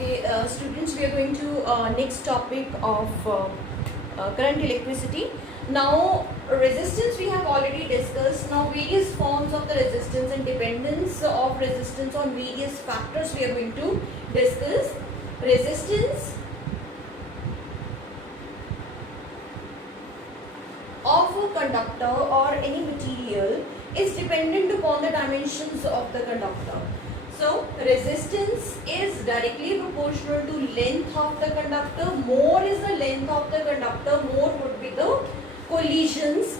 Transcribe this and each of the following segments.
Okay, students, we are going to next topic of current electricity. Now, resistance we have already discussed. Now, various forms of the resistance and dependence of resistance on various factors we are going to discuss. Resistance of a conductor or any material is dependent upon the dimensions of the conductor. So, resistance is directly proportional to length of the conductor. More is the length of the conductor, more would be the collisions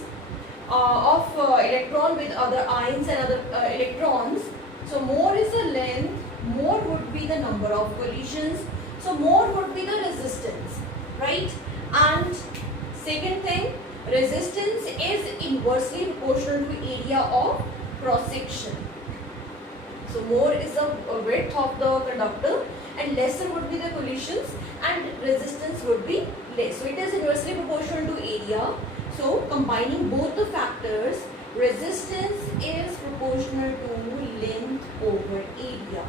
of electron with other ions and other electrons. So, more is the length, more would be the number of collisions. So, more would be the resistance, right? And second thing, resistance is inversely proportional to area of cross section. So more is the width of the conductor and lesser would be the collisions and resistance would be less. So it is inversely proportional to area. So combining both the factors, resistance is proportional to length over area.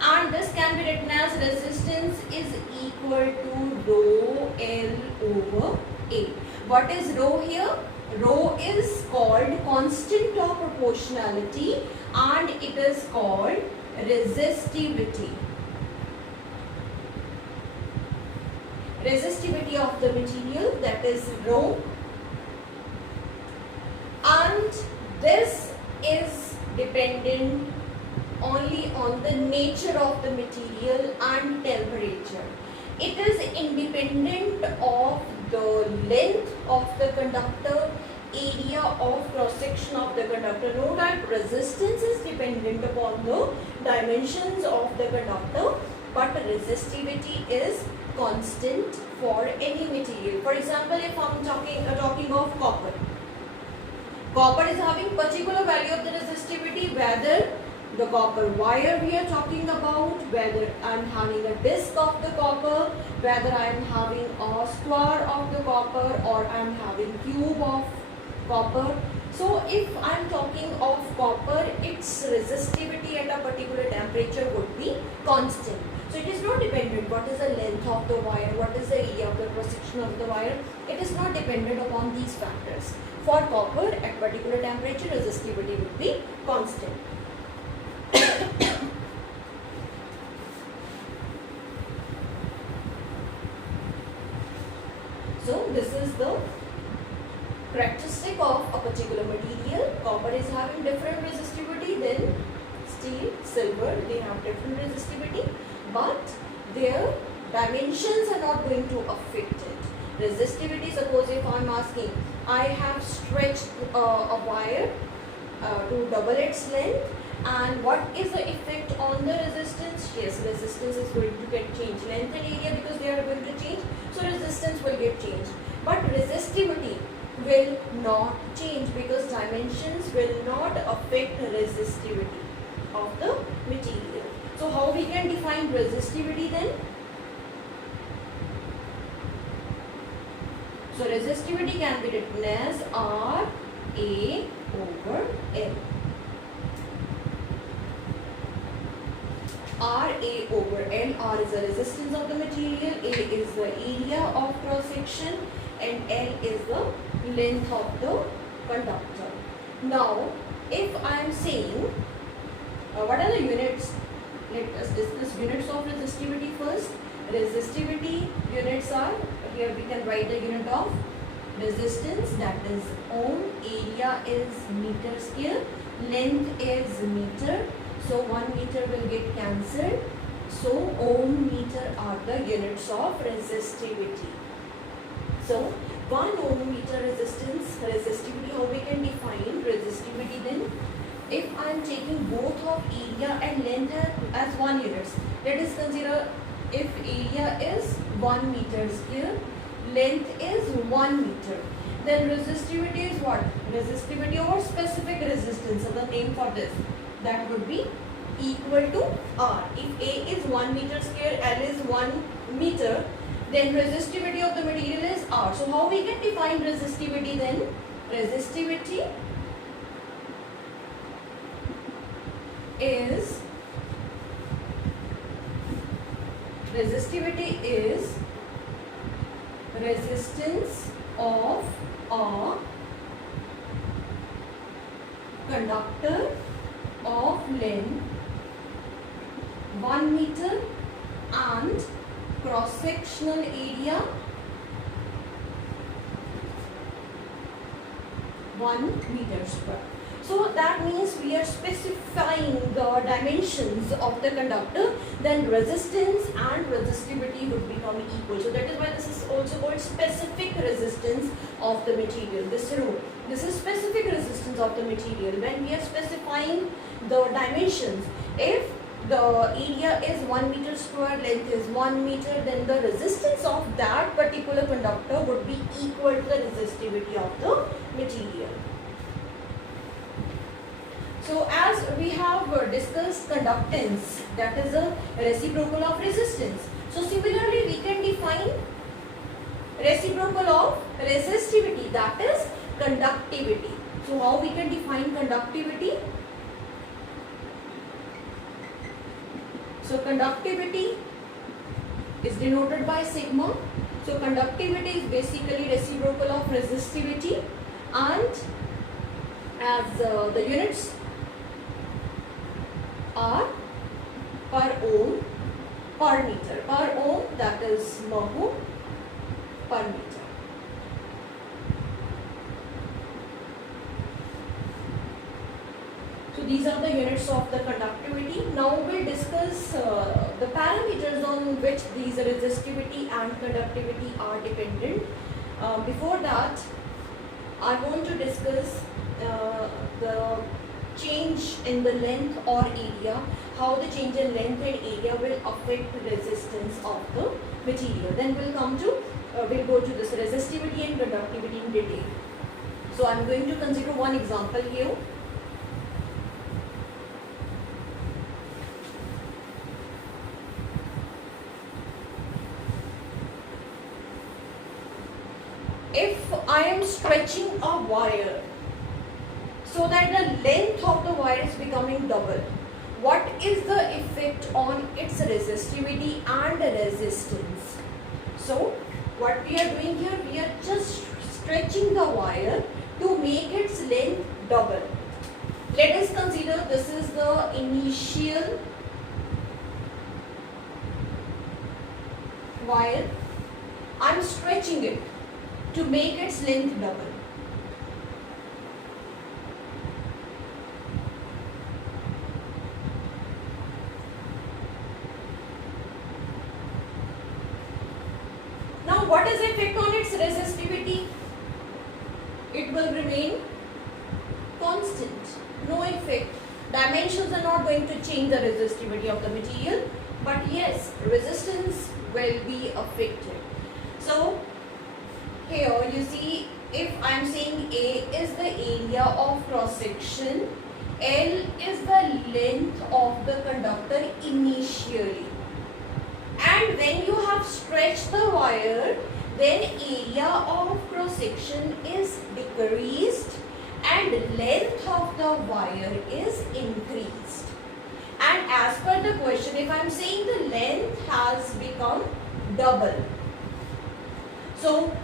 And this can be written as resistance is equal to rho L over A. What is rho here? Rho is called constant of proportionality and it is called resistivity. Resistivity of the material, that is rho. And this is dependent only on the nature of the material and temperature. It is independent of the length of the conductor, area of cross section of the conductor. Note that resistance is dependent upon the dimensions of the conductor, but resistivity is constant for any material. For example, if I am talking of copper. Copper is having particular value of the resistivity, whether the copper wire we are talking about, whether I am having a disc of the copper, whether I am having a square of the copper or I am having cube of copper. So if I am talking of copper, its resistivity at a particular temperature would be constant. So it is not dependent what is the length of the wire, what is the area of the cross section of the wire. It is not dependent upon these factors. For copper at particular temperature, resistivity would be constant. So this is the characteristic of a particular material. Copper is having different resistivity than steel, silver, they have different resistivity, but their dimensions are not going to affect it. Resistivity, suppose if I am asking, I have stretched a wire to double its length, and what is the effect on the resistance? Yes, resistance is going to get changed. Length and area, because they are going to change, so resistance will get changed. But resistivity will not change because dimensions will not affect resistivity of the material. So how we can define resistivity then? So resistivity can be written as R A over L. R A over L. R is the resistance of the material, A is the area of cross section, and L is the length of the conductor. Now, if I am saying, what are the units? Let us discuss units of resistivity first. Resistivity units are, here we can write the unit of resistance, that is ohm, area is meter square, length is meter. So 1 meter will get cancelled. So ohm meter are the units of resistivity. So 1 ohm meter resistance, resistivity, how we can define resistivity then? If I am taking both of area and length as 1 units, let us consider if area is 1 meter square, length is 1 meter, then resistivity is what? Resistivity over specific resistance, so the name for this, that would be equal to R. If A is 1 meter square, L is 1 meter, then resistivity of the material is R. So how we can define resistivity then? Resistivity is Resistivity is resistance of a conductor of length 1 meter and cross-sectional area 1 meter square. So that means we are specifying the dimensions of the conductor, then resistance and resistivity would become equal. So that is why this is also called specific resistance of the material, this rho. This is specific resistance of the material. When we are specifying the dimensions, if the area is 1 meter square, length is 1 meter, then the resistance of that particular conductor would be equal to the resistivity of the material. So as we have discussed conductance, that is a reciprocal of resistance. So similarly we can define reciprocal of resistivity, that is conductivity. So how we can define conductivity? So conductivity is denoted by sigma. So conductivity is basically reciprocal of resistivity, and as the units are per ohm per meter. Per ohm, that is mho per meter. So these are the units of the conductivity. Now we'll discuss the parameters on which these resistivity and conductivity are dependent. Before that, I want to discuss the change in the length or area, how the change in length and area will affect the resistance of the material. Then we'll go to this resistivity and conductivity in detail. So I'm going to consider one example here. If I am stretching a wire so that the length of the wire is becoming double, what is the effect on its resistivity and resistance? So what we are doing here, we are just stretching the wire to make its length double. Let us consider this is the initial wire. I am stretching it to make its length double. Now what is the effect on its resistivity? It will remain constant, no effect. Dimensions are not going to change the resistivity of the material, but yes, resistance will be affected. So here you see, if I am saying A is the area of cross section, L is the length of the conductor initially, and when you have stretched the wire, then area of cross section is decreased and length of the wire is increased. And as per the question, if I am saying the length has become double, so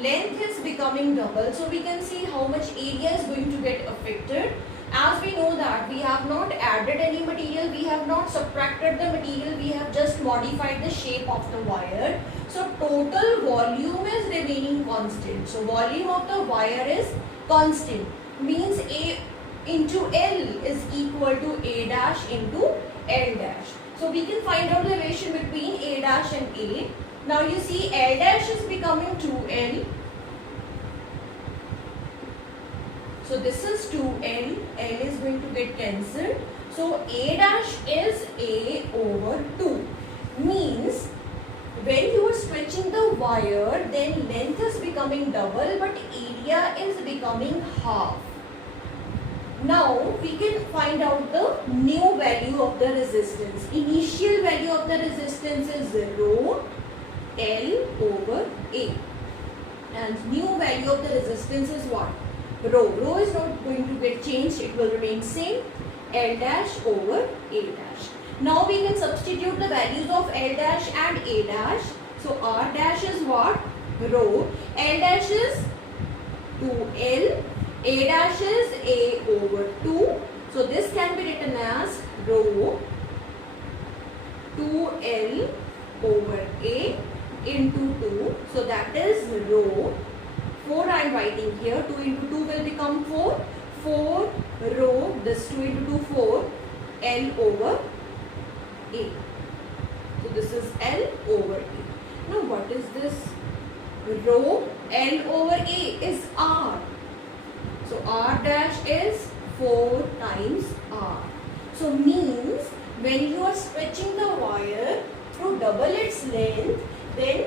length is becoming double, so we can see how much area is going to get affected. As we know that we have not added any material, we have not subtracted the material, we have just modified the shape of the wire. So total volume is remaining constant. So volume of the wire is constant, means A into L is equal to A dash into L dash. So we can find out the relation between A dash and A. Now you see L dash is becoming 2L. So this is 2L, L is going to get cancelled. So A dash is A over 2. Means when you are stretching the wire, then length is becoming double but area is becoming half. Now we can find out the new value of the resistance. Initial value of the resistance is rho L over A. And new value of the resistance is what? Rho. Rho is not going to get changed, it will remain same. L dash over A dash. Now we can substitute the values of L dash and A dash. So R dash is what? Rho. L dash is 2L. A dash is A over 2. So this can be written as rho 2L over A into 2. So that is rho 4 I am writing here. 2 into 2 will become 4. 4 rho, this 2 into 2 4, L over A. So this is L over A. Now what is this? Rho L over A is R. So R dash is 4 times R. So means when you are stretching the wire through double its length, then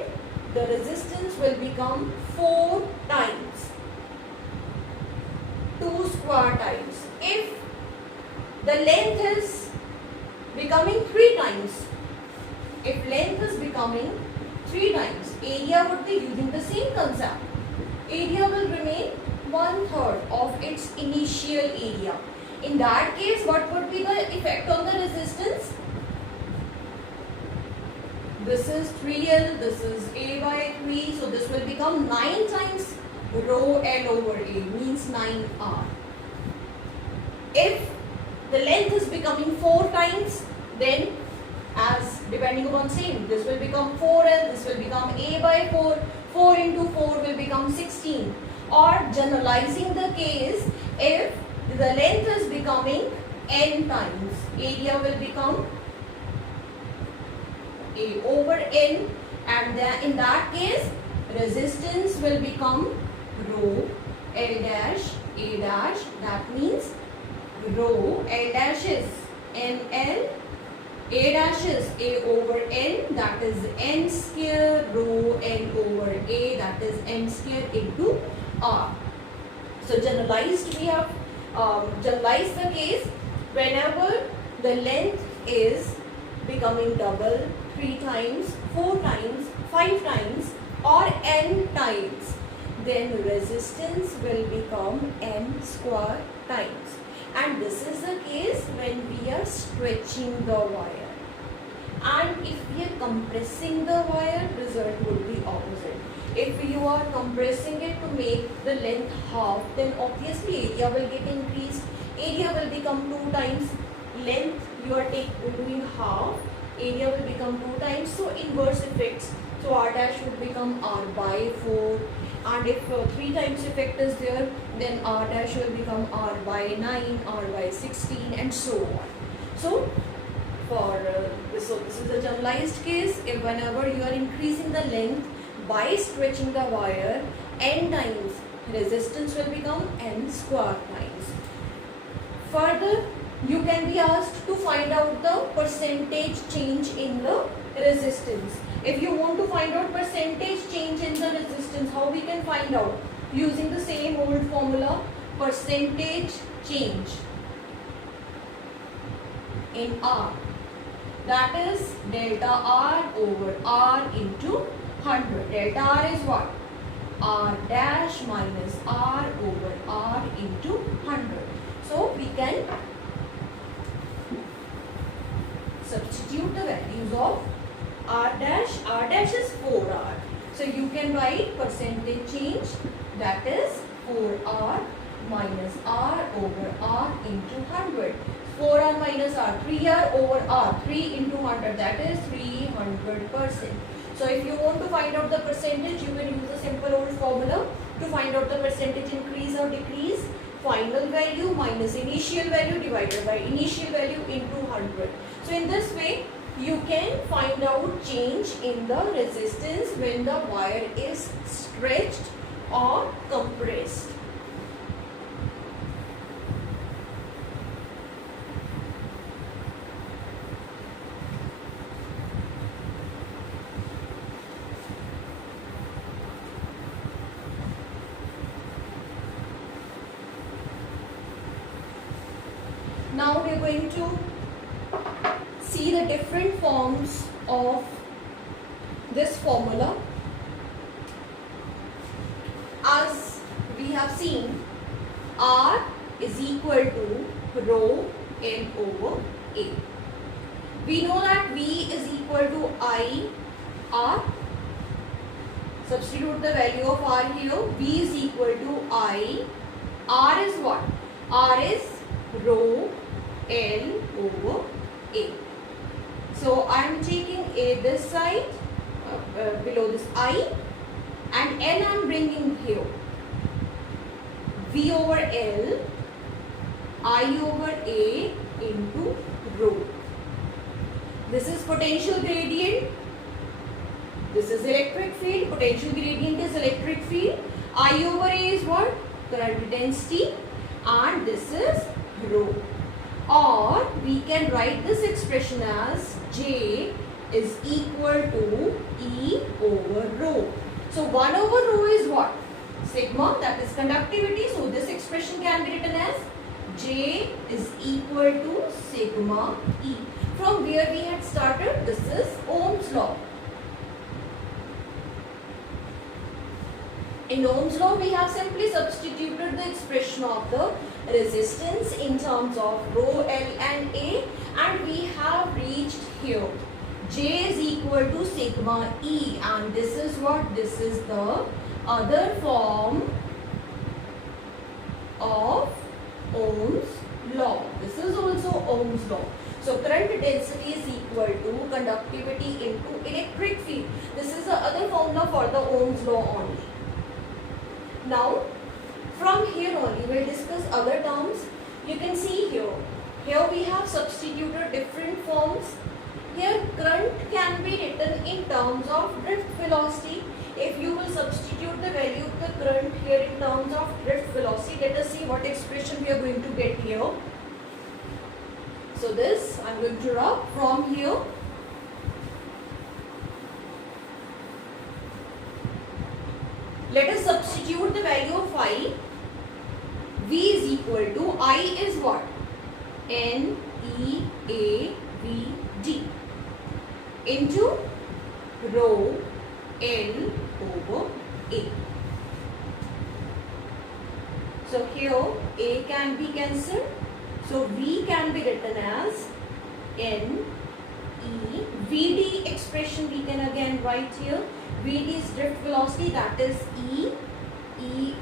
the resistance will become 4 times. 2 square times. If the length is becoming 3 times, if length is becoming 3 times, area would be using the same concept. Area will remain 1/3 of its initial area. In that case, what would be the effect on the resistance? This is 3L, this is A by 3, so this will become 9 times rho L over A, means 9R. If the length is becoming 4 times, then as depending upon same, this will become 4L, this will become A by 4, 4 into 4 will become 16. Or generalizing the case, if the length is becoming N times, area will become A over N, and in that case resistance will become rho L dash A dash. That means rho L dash is NL, A dash is A over N, that is N square rho N over A, that is N square into R. So generalized, we have generalized the case whenever the length is becoming double, 3 times, 4 times, 5 times or N times, then resistance will become N square times. And this is the case when we are stretching the wire. And if we are compressing the wire, result would be opposite. If you are compressing it to make the length half, then obviously area will get increased. Area will become 2 times. Length you are doing half, area will become 2 times. So inverse effects. So R dash would become R by 4. And if 3 times effect is there, then R dash will become R by 9, R by 16 and so on. So this is a generalized case. If whenever you are increasing the length by stretching the wire N times, resistance will become N square times. Further, you can be asked to find out the percentage change in the resistance. If you want to find out percentage change in the resistance, how we can find out? Using the same old formula, percentage change in R. That is delta R over R into 100. Delta R is what? R dash minus R over R into 100. So we can substitute the values of R dash. R dash is 4R. So you can write percentage change, that is 4R minus R over R into 100. 4R minus R, 3R over R, 3 into 100, that is 300%. So if you want to find out the percentage, you can use a simple old formula to find out the percentage increase or decrease. Final value minus initial value divided by initial value into 100. So in this way, you can find out change in the resistance when the wire is stretched or compressed. Now we are going to see the different forms of this formula. As we have seen, R is equal to rho L over A. We know that V is equal to I R. Substitute the value of R here. V is equal to I. R is what? R is rho L over A. So I am taking A this side, below this I, and L I am bringing here. V over L, I over A into rho. This is potential gradient. This is electric field. Potential gradient is electric field. I over A is what? Current density. And this is rho. Or we can write this expression as J is equal to E over rho. So 1 over rho is what? Sigma, that is conductivity. So this expression can be written as J is equal to sigma E. From where we had started, this is Ohm's law. In Ohm's law, we have simply substituted the expression of the resistance in terms of rho L and A, and we have reached here. J is equal to sigma E, and this is what? This is the other form of Ohm's law. This is also Ohm's law. So current density is equal to conductivity into electric field. This is the other formula for the Ohm's law only. Now from here only we will discuss other terms. You can see here. Here we have substituted different forms. Here current can be written in terms of drift velocity. If you will substitute the value of the current here in terms of drift velocity, let us see what expression we are going to get here. So this I am going to rub from here. Let us substitute the value of I. V is equal to, I is what? N E A V D into rho L over A. So here A can be cancelled. So V can be written as N E. VD expression we can again write here. VD is drift velocity, that is E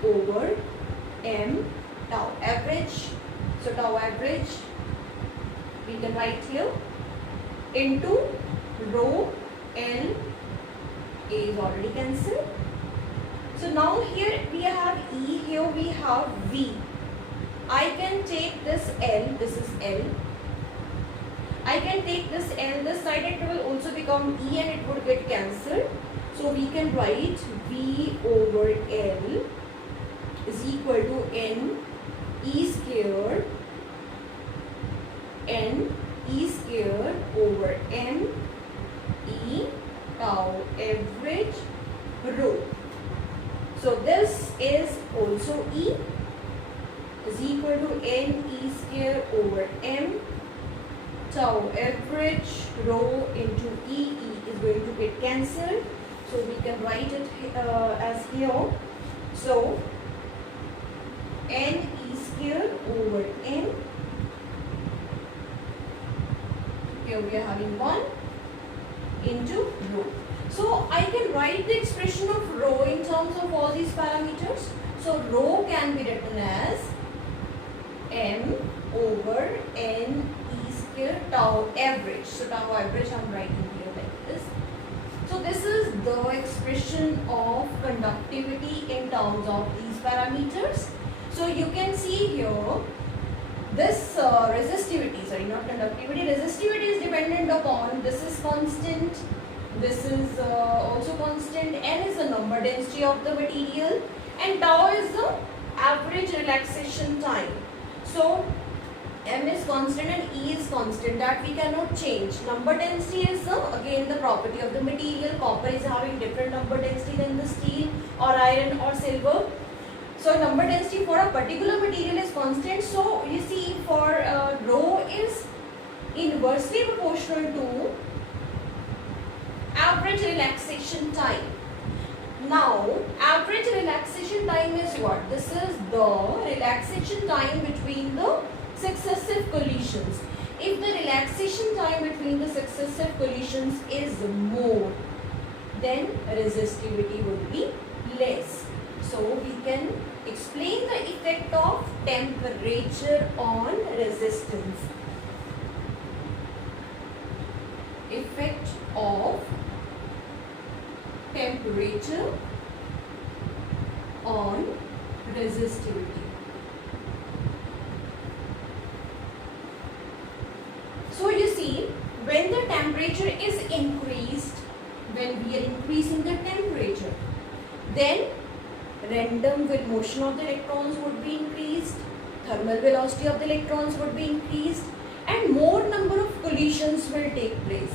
over M tau average. So tau average we can write here into rho L. A is already cancelled. So now here we have E, here we have V. I can take this L, this is L. I can take this L, this side it will also become E and it would get cancelled. So we can write V over L is equal to N E square over M E tau average rho. So this is also E is equal to N E square over M tau average rho into E. E is going to get cancelled. So we can write it as here. So N E square over M. Here we are having 1 into rho. So I can write the expression of rho in terms of all these parameters. So rho can be written as M over N E square tau average. So tau average I am writing here like this. So this is the expression of conductivity in terms of these parameters. So you can see here this resistivity, sorry not conductivity, resistivity is dependent upon, this is constant, this is also constant, N is the number density of the material and tau is the average relaxation time. So M is constant and E is constant, that we cannot change. Number density is again the property of the material. Copper is having different number density than the steel or iron or silver. So number density for a particular material is constant. So you see for rho is inversely proportional to average relaxation time. Now average relaxation time is what? This is the relaxation time between the successive collisions. If the relaxation time between the successive collisions is more, then resistivity would be less. So we can explain the effect of temperature on resistance. Effect of temperature on resistivity. So you see, when the temperature is increased, when we are increasing the temperature, then random motion of the electrons would be increased, thermal velocity of the electrons would be increased, and more number of collisions will take place.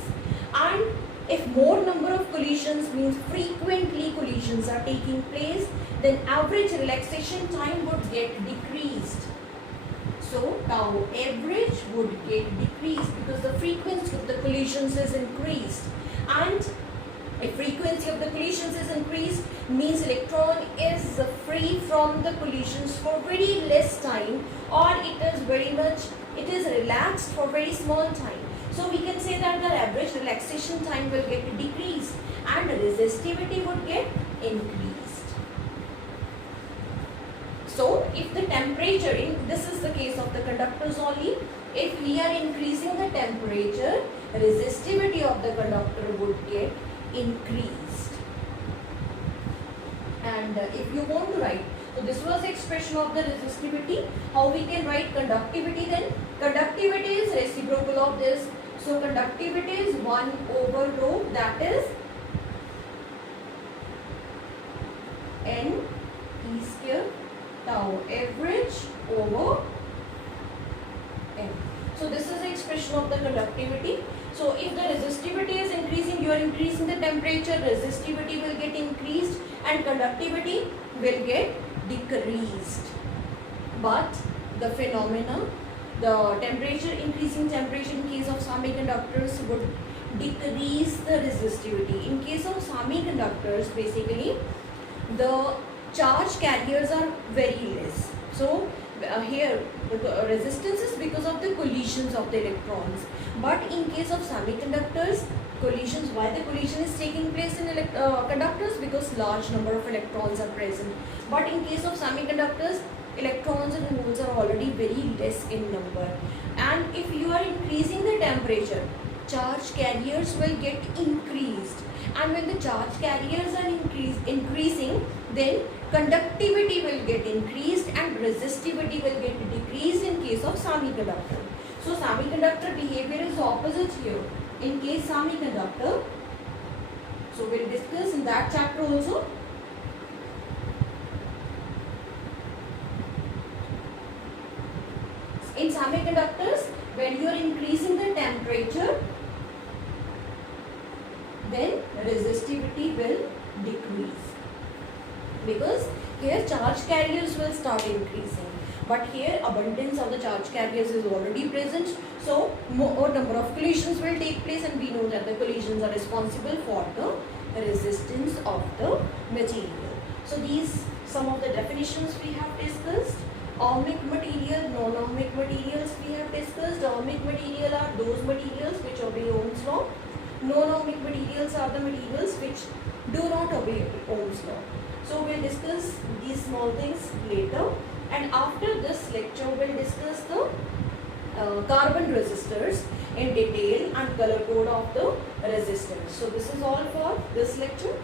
And if more number of collisions means frequently collisions are taking place, then average relaxation time would get decreased. So tau average would get decreased because the frequency of the collisions is increased. And if frequency of the collisions is increased, means electron is free from the collisions for very less time, or it is relaxed for very small time. So we can say that the average relaxation time will get decreased and resistivity would get increased. So if the temperature, this is the case of the conductors only, if we are increasing the temperature, resistivity of the conductor would get increased. And if you want to write, so this was the expression of the resistivity. How we can write conductivity then? Conductivity is reciprocal of this. So conductivity is 1 over rho, that is N E square tau average over N. So this is the expression of the conductivity. So if the resistivity is increasing, you are increasing the temperature, resistivity will get increased and conductivity will get decreased. But the phenomena, the temperature, increasing temperature in case of semiconductors would decrease the resistivity. In case of semiconductors, basically the charge carriers are very less. So here the resistance is because of the collisions of the electrons. But in case of semiconductors, collisions, why the collision is taking place in conductors? Because large number of electrons are present. But in case of semiconductors, electrons and holes are already very less in number. And if you are increasing the temperature, charge carriers will get increased. And when the charge carriers are increasing, then conductivity will get increased and resistivity will get decreased in case of semiconductor. So semiconductor behavior is opposite here. In case semiconductor, so we'll discuss in that chapter also. In semiconductors, when you are increasing the temperature, then resistivity will decrease, because here charge carriers will start increasing, but here abundance of the charge carriers is already present, so more number of collisions will take place, and we know that the collisions are responsible for the resistance of the material. So these some of the definitions we have discussed. Ohmic material, non-ohmic materials we have discussed. Ohmic material are those materials which obey Ohm's law. Non-ohmic materials are the materials which do not obey Ohm's law. So we'll discuss these small things later, and after this lecture we'll discuss the carbon resistors in detail and color code of the resistors. So this is all for this lecture.